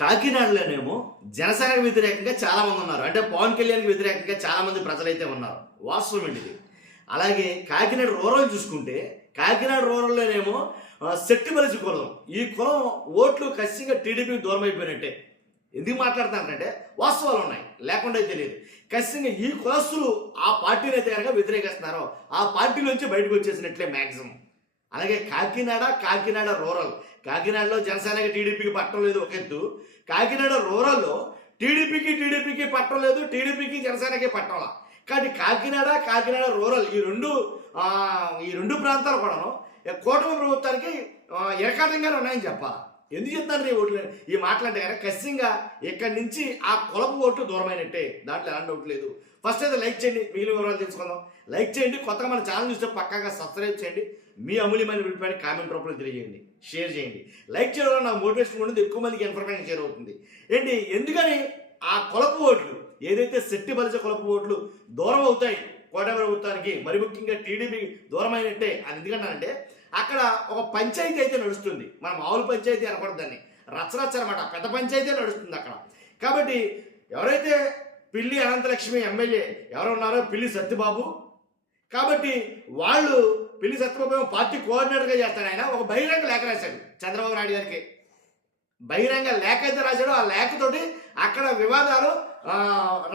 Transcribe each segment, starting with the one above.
కాకినాడలోనేమో జనసేనకు వ్యతిరేకంగా చాలామంది ఉన్నారు. అంటే పవన్ కళ్యాణ్‌కి వ్యతిరేకంగా చాలామంది ప్రజలైతే ఉన్నారు. వాస్తవం అండి ఇది. అలాగే కాకినాడ రూరల్ చూసుకుంటే, కాకినాడ రూరల్‌లోనేమో సెట్టిబలిజి కులం. ఈ కులం ఓట్లు ఖచ్చితంగా టీడీపీకి దూరం అయిపోయినట్టే. ఎందుకు మాట్లాడుతున్నానంటే వాస్తవాలు ఉన్నాయి. లేకుండా అయితే లేదు. ఖచ్చితంగా ఈ కులస్తులు ఆ పార్టీని అయితే కనుక వ్యతిరేకిస్తున్నారో ఆ పార్టీలోంచి బయటకు వచ్చేసినట్లే మ్యాక్సిమం. అలాగే కాకినాడ రూరల్. కాకినాడలో జనసేనకి టీడీపీకి పట్టం లేదు ఒక ఎత్తు. కాకినాడ రూరల్లో టీడీపీకి పట్టం లేదు, టీడీపీకి జనసేనకి పట్టంలా. కానీ కాకినాడ రూరల్ ఈ రెండు ప్రాంతాలు కూడాను కూటమి ప్రభుత్వానికి ఇరకాటంగానే ఉన్నాయని చెప్పాలి. ఎందుకు చెప్తాను ఓట్లు ఈ మాటలంటే కనుక ఖచ్చితంగా ఇక్కడి నుంచి ఆ కులపు ఓట్లు దూరమైనట్టే. దాంట్లో ఎలాంటి డౌట్ లేదు. ఫస్ట్ అయితే లైక్ చేయండి, మిగిలిన వివరాలు తెలుసుకుందాం. లైక్ చేయండి, కొత్తగా మన ఛానల్ చూస్తే పక్కాగా సబ్స్క్రైబ్ చేయండి. మీ అమూల్యమైన అభిప్రాయాన్ని కామెంట్ రూపంలో తెలియజేయండి, షేర్ చేయండి. లైక్ చేయడం వల్ల నాకు మోటివేషన్ ఉంటుంది, ఎక్కువ మందికి ఇన్ఫర్మేషన్ షేర్ అవుతుంది. ఎందుకని ఆ కులపు ఓట్లు ఏదైతే శెట్టి బలిజ కులపు ఓట్లు దూరం అవుతాయి కూటమి ప్రభుత్వానికి, మరి ముఖ్యంగా టీడీపీకి దూరమైనట్టే అని ఎందుకంటానంటే అక్కడ ఒక పంచాయతీ అయితే నడుస్తుంది. మన మామూలు పంచాయతీ అనకూడదు, దాన్ని రచ్చరచ్చ అనమాట, పెద్ద పంచాయతీ నడుస్తుంది అక్కడ. కాబట్టి ఎవరైతే పిల్లి అనంతలక్ష్మి ఎమ్మెల్యే ఎవరు ఉన్నారో పిల్లి సత్యబాబు, కాబట్టి వాళ్ళు పిల్లి సత్యబాబు పార్టీ కోఆర్డినేటర్గా చేస్తాడు. ఆయన ఒక బహిరంగ లేఖ రాశాడు చంద్రబాబు నాయుడు గారికి. బహిరంగ లేఖ అయితే రాశాడు. ఆ లేఖతోటి అక్కడ వివాదాలు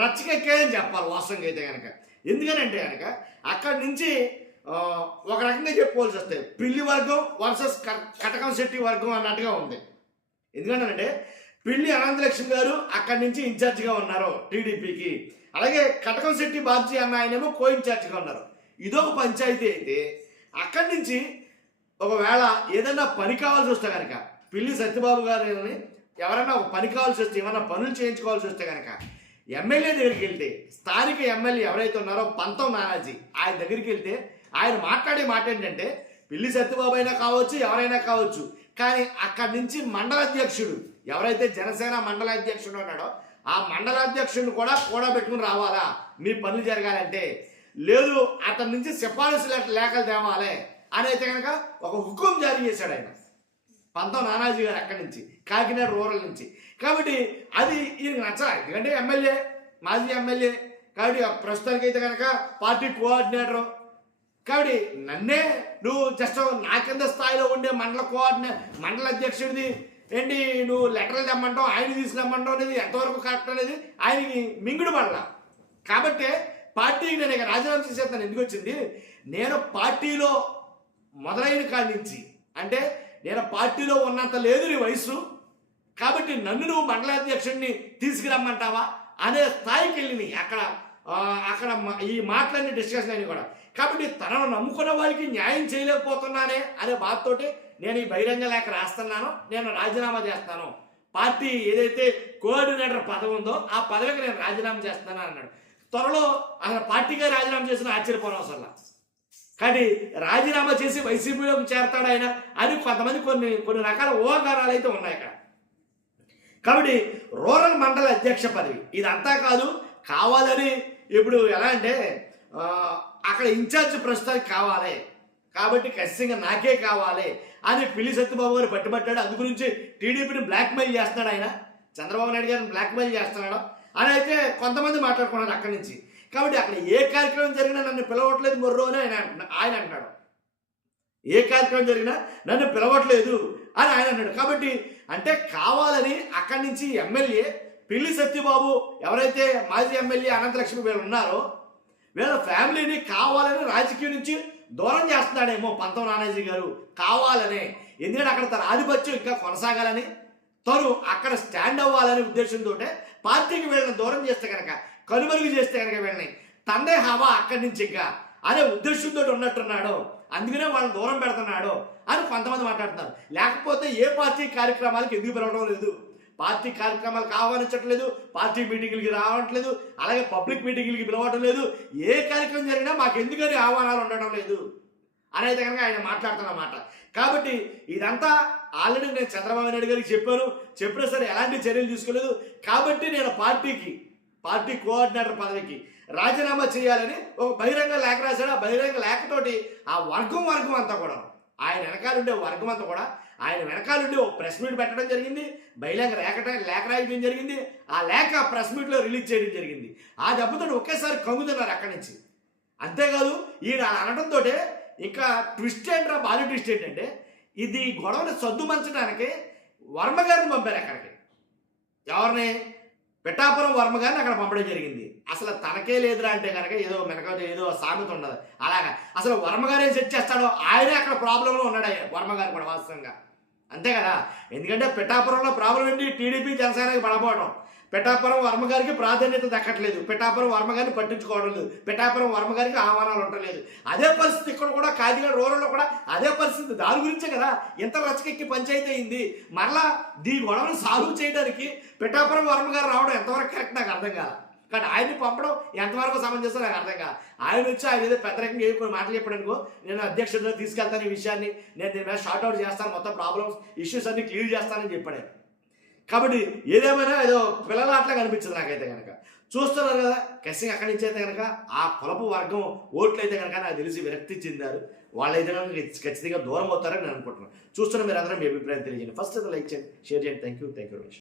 రచ్చకెక్కాయని చెప్పాలి వాస్తవంగా అయితే కనుక. ఎందుకనంటే కనుక అక్కడి నుంచి ఒక రకంగా చెప్పుకోవాల్సి వస్తాయి. పిల్లి వర్గం వర్సెస్ కటకం శెట్టి వర్గం అన్నట్టుగా ఉంది. ఎందుకంటే పిల్లి అనంతలక్ష్మి గారు అక్కడి నుంచి ఇన్ఛార్జిగా ఉన్నారు టీడీపీకి. అలాగే కటకం శెట్టి బాబ్జీ అన్న ఆయనేమో కో ఇన్ఛార్జిగా ఉన్నారు. ఇదొక పంచాయతీ అయితే అక్కడి నుంచి ఒకవేళ ఏదైనా పని కావాల్సి వస్తే కనుక పిల్లి సత్యబాబు గారిని ఎవరైనా ఒక పని కావాల్సి వస్తే, ఏమైనా పనులు చేయించుకోవాల్సి వస్తే కనుక ఎమ్మెల్యే దగ్గరికి వెళ్తే, స్థానిక ఎమ్మెల్యే ఎవరైతే ఉన్నారో పంతం నానాజీ ఆయన దగ్గరికి వెళ్తే ఆయన మాట్లాడే మాట ఏంటంటే పిల్లి సత్యబాబు అయినా కావచ్చు, ఎవరైనా కావచ్చు, కానీ అక్కడి నుంచి మండల అధ్యక్షుడు ఎవరైతే జనసేన మండల అధ్యక్షుడు ఉన్నాడో ఆ మండలాధ్యక్షుడిని కూడా పెట్టుకుని రావాలా మీ పనులు జరగాలంటే, లేదు అతని నుంచి సిఫారసు లేఖలు తేవాలి అనేది కనుక ఒక హుకుం జారీ చేశాడు ఆయన పంతం నానాజీ గారు అక్కడి నుంచి, కాకినాడ రూరల్ నుంచి. కాబట్టి అది ఈయనకి నచ్చరా, ఎందుకంటే ఎమ్మెల్యే, మాజీ ఎమ్మెల్యే కాబట్టి ప్రస్తుతానికి అయితే కనుక పార్టీ కోఆర్డినేటర్. కాబట్టి నన్నే నువ్వు జస్ట్ నా కింద స్థాయిలో ఉండే మండల అధ్యక్షుడిది ఏంటి నువ్వు లెటర్లు తెమ్మంటావు, ఆయన తీసుకురమ్మంటావు అనేది ఎంతవరకు కరెక్ట్ అనేది ఆయనకి మింగుడు పడలా. కాబట్టి పార్టీకి నేను ఇక రాజీనామా చేసేస్తాను. ఎందుకు వచ్చింది, నేను పార్టీలో మొదలైన కాడి నుంచి, అంటే నేను పార్టీలో ఉన్నంత లేదు నీ వయసు, కాబట్టి నన్ను నువ్వు మండలాధ్యక్షుడిని తీసుకురమ్మంటావా అనే స్థాయికి వెళ్ళినాయి అక్కడ ఈ మాటలన్నీ డిస్కషన్ అయినాయి కూడా. కాబట్టి తనను నమ్ముకున్న వాళ్ళకి న్యాయం చేయలేకపోతున్నానే అనే బాధతోటి నేను ఈ బహిరంగ లేఖ రాస్తున్నాను, నేను రాజీనామా చేస్తాను, పార్టీ ఏదైతే కోఆర్డినేటర్ పదవి ఉందో ఆ పదవికి నేను రాజీనామా చేస్తాను అన్నాడు. త్వరలో అసలు పార్టీగా రాజీనామా చేసిన ఆశ్చర్యపోనవసరంలా. కానీ రాజీనామా చేసి వైసీపీలోకి చేరతాడు ఆయన అని కొంతమంది కొన్ని రకాల ఊహాగానాలు అయితే ఉన్నాయి అక్కడ. కాబట్టి రూరల్ మండల అధ్యక్ష పదవి ఇదంతా కావాలని ఇప్పుడు ఎలా అంటే అక్కడ ఇన్ఛార్జ్ ప్రస్తుతానికి కావాలి, కాబట్టి ఖచ్చితంగా నాకే కావాలి అని పిల్లి సత్యబాబు గారు పట్టుబట్టాడు. అందు గురించి టీడీపీని బ్లాక్మెయిల్ చేస్తున్నాడు ఆయన, చంద్రబాబు నాయుడు గారిని బ్లాక్మెయిల్ చేస్తున్నాడు అని అయితే కొంతమంది మాట్లాడుకున్నారు అక్కడి నుంచి. కాబట్టి అక్కడ ఏ కార్యక్రమం జరిగినా నన్ను పిలవట్లేదు మొర్రో అని ఆయన అంటున్నాడు. ఏ కార్యక్రమం జరిగినా నన్ను పిలవట్లేదు అని ఆయన అన్నాడు. కాబట్టి అంటే కావాలని అక్కడి నుంచి ఎమ్మెల్యే పిల్లి సత్యబాబు ఎవరైతే మాజీ ఎమ్మెల్యే అనంతలక్ష్మి వీళ్ళు ఉన్నారో వీళ్ళ ఫ్యామిలీని కావాలని రాజకీయం నుంచి దూరం చేస్తున్నాడేమో పంతం నానాజీ గారు కావాలనే. ఎందుకంటే అక్కడ తన ఆధిపత్యం ఇంకా కొనసాగాలని, తను అక్కడ స్టాండ్ అవ్వాలనే ఉద్దేశంతో పార్టీకి వీళ్ళని దూరం చేస్తే కనుక, కనుమరుగు చేస్తే కనుక వీళ్ళని తందే హవా అక్కడి నుంచి ఇంకా అనే ఉద్దేశంతో ఉన్నట్టున్నాడు, అందుకనే వాళ్ళని దూరం పెడుతున్నాడు అని కొంతమంది మాట్లాడుతున్నారు. లేకపోతే ఏ పార్టీ కార్యక్రమాలకు ఎందుకు పిలవడం లేదు, పార్టీ కార్యక్రమాలకు ఆహ్వానించట్లేదు, పార్టీ మీటింగులకి రావట్లేదు, అలాగే పబ్లిక్ మీటింగులకి పిలవటం లేదు, ఏ కార్యక్రమం జరిగినా మాకు ఎందుకని ఆహ్వానాలు ఉండడం లేదు అని అయితే కనుక ఆయన మాట్లాడుతున్నమాట. కాబట్టి ఇదంతా ఆల్రెడీ నేను చంద్రబాబు నాయుడు గారికి చెప్పినా సరే ఎలాంటి చర్యలు తీసుకోలేదు. కాబట్టి నేను పార్టీ కోఆర్డినేటర్ పదవికి రాజీనామా చేయాలని ఒక బహిరంగ లేఖ రాశాడు. ఆ బహిరంగ లేఖతోటి ఆ వర్గం అంతా కూడా, ఆయన వెనకాలండే వర్గం అంతా కూడా ఆయన వెనకాలండి ఓ ప్రెస్ మీట్ పెట్టడం జరిగింది, బయలేక లేఖ రాయడం జరిగింది, ఆ లేఖ ప్రెస్ మీట్లో రిలీజ్ చేయడం జరిగింది. ఆ దెబ్బతో ఒకేసారి కంగుతున్నారు అక్కడి నుంచి. అంతేకాదు ఈయన అనడంతో ఇంకా ట్విస్ట్ ఏంట్రా, భారీ ట్విస్ట్ ఏంటంటే ఇది గొడవని సద్దుమంచడానికి వర్మ గారిని పంపారు అక్కడికి. ఎవరిని? పిఠాపురం వర్మ గారిని అక్కడ పంపడం జరిగింది. అసలు తనకే లేదురా అంటే కనుక ఏదో ఏదో సామెత ఉండదు అలాగా. అసలు వర్మ గారు ఏం సెట్ చేస్తాడో ఆయనే అక్కడ ప్రాబ్లంలో ఉన్నాడు వర్మ గారు కూడా వాస్తవంగా. అంతే కదా, ఎందుకంటే పిఠాపురంలో ప్రాబ్లం ఏంటి? టీడీపీ జనసేనకి పడపోవడం. పిఠాపురం వర్మ గారికి ప్రాధాన్యత దక్కట్లేదు, పిఠాపురం వర్మ గారిని పట్టించుకోవడం లేదు, పిఠాపురం వర్మ గారికి ఆహ్వానాలు ఉండలేదు. అదే పరిస్థితి ఇక్కడ కూడా కాకినాడ రూరల్లో కూడా అదే పరిస్థితి. దాని గురించే కదా ఎంత రచకెక్కి పంచాయతీ అయింది. మరలా దీని గొడవను సాల్వ్ చేయడానికి పిఠాపురం వర్మ గారు రావడం ఎంతవరకు కరెక్ట్ నాకు అర్థం కాదు. కానీ ఆయన్ని పంపడం ఎంతవరకు సమంజసం నాకు అర్థం కాదు. ఆయన వచ్చి ఆయన ఏదో పెద్ద రకంగా కొన్ని మాటలు చెప్పాడనుకో, నేను అధ్యక్షుడిలో తీసుకెళ్తాను ఈ విషయాన్ని, నేను దీని మీద షార్ట్ అవుట్ చేస్తాను, మొత్తం ప్రాబ్లమ్స్ ఇష్యూస్ అన్ని క్లియర్ చేస్తానని చెప్పాడు. కాబట్టి ఏదేమైనా ఏదో పిల్లలాట్లా కనిపించింది నాకైతే కనుక. చూస్తున్నారు కదా ఖచ్చితంగా అక్కడి నుంచి అయితే కనుక ఆ కులపు వర్గం ఓట్లు అయితే కనుక నాకు తెలిసి విరక్తి చెందారు. వాళ్ళైతే కనుక ఖచ్చితంగా దూరం అవుతారని నేను అనుకుంటున్నాను. చూస్తున్న మీరు అందరూ మీ అభిప్రాయం తెలియజేయండి. ఫస్ట్ అయితే లైక్ చేయండి, షేర్ చేయండి. Thank you very much.